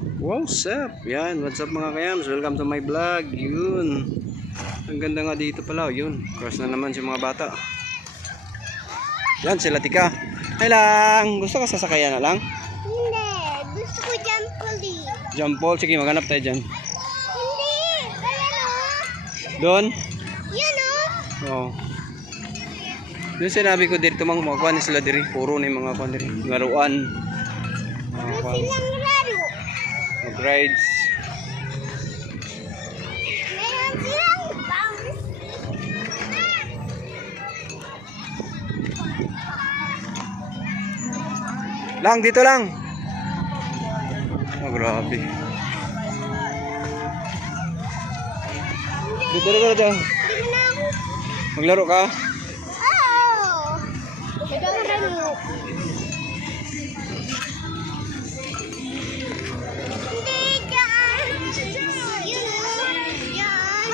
What's up? Yan, what's up mga kayams? Welcome to my vlog. Yun. Ang ganda nga dito pala. Yun, cross na naman si mga bata. Yan, sila Tika. Ay lang, gusto ka sasakayan na lang? Hindi, gusto ko jump pool. Jump ball, sige maghanap tayo dyan. Hindi, ayan o. Doon? Yan o. Oo. Doon sinabi ko dito mga kuhan ni sila diri. Puro na yung mga kuhan diri. Laruan. Ano silang laro? Mag-rides. Meron silang bounce. Lang, dito lang. Oh, grabe. Dito na dito. Hindi na ako. Maglaro ka? Oo. Naglalaro. Hindi, dyan. Yun o. Dyan.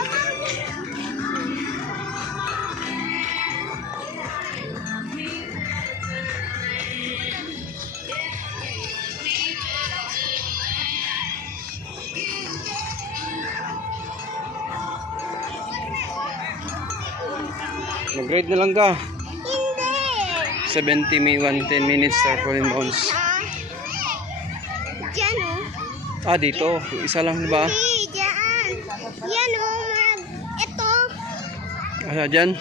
Mag-ride na lang ka. Hindi. 70 may 110 minutes tarpaulin bounce. Dyan o. Ah, dito. Isa lang ba? Hindi, dyan. Yan o. Ito. Ah, dyan.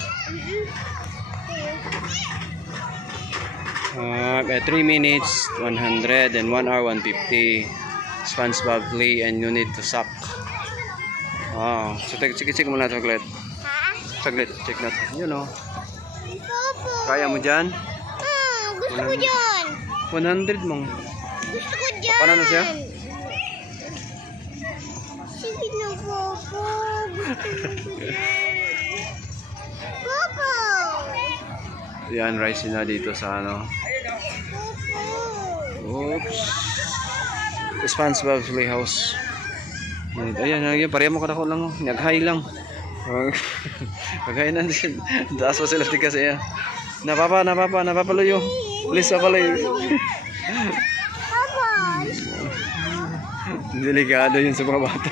3 minutes 100 and 1 hour 150. SpongeBob play and you need to suck. Wow. So, check muna saglit. Ha? Saglit, check natin. Yun o. Popo. Kaya mo dyan? Gusto ko dyan. 100 mong. Gusto ko dyan. Paano na siya? Sige na, Popo. Gusto ko dyan. Popo. Yan, rice na dito sa ano. Popo. Oops. SpongeBob Playhouse. Ayan, ayan, pareha mo kadako lang. Nag-high lang. Nag-high na din. Taas pa sila tika siya. Napapaloyo. Please, papaloyo. Popo. Delikado yun sa mga bata.